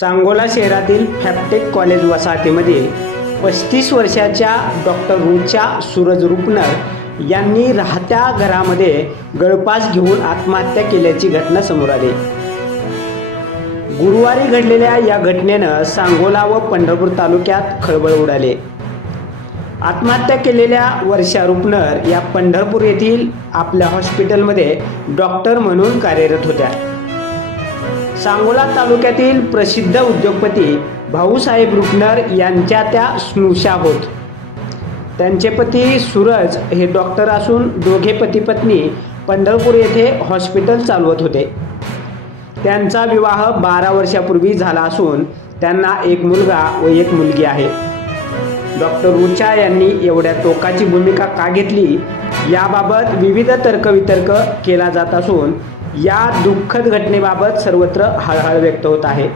सांगोला शहरातील फॅप्टेक कॉलेज वसाहतीमध्ये 35 वर्षाच्या डॉक्टर रुचा सूरज रुपनर यांनी राहत्या घरामध्ये गळफास घेऊन आत्महत्या केल्याची घटना समोर आली। गुरुवारी घडलेल्या या घटनेनं सांगोला व पंढरपूर तालुक्यात खळबळ उडाली। आत्महत्या केलेल्या वर्षा रुपनर या पंढरपूर येथील आपल्या हॉस्पिटलमध्ये डॉक्टर म्हणून कार्यरत होत्या। सांगोला तालुक्यातील प्रसिद्ध उद्योगपती भाऊसाहेब रुपनर यांच्या त्या स्नुषा होत। त्यांचे पती सूरज हे डॉक्टर असून दोघे पती पत्नी पंढरपूर येथे हॉस्पिटल चालवत होते। त्यांचा विवाह 12 वर्षापूर्वी झाला असून त्यांना एक मुलगा व एक मुलगी आहे। डॉक्टर रुचा यांनी एवढ्या टोकाची भूमिका का घेतली याबाबत विविध तर्कवितर्क केला जात असून या दुःखद घटनेबाबत सर्वत्र हळहळ व्यक्त होत आहे।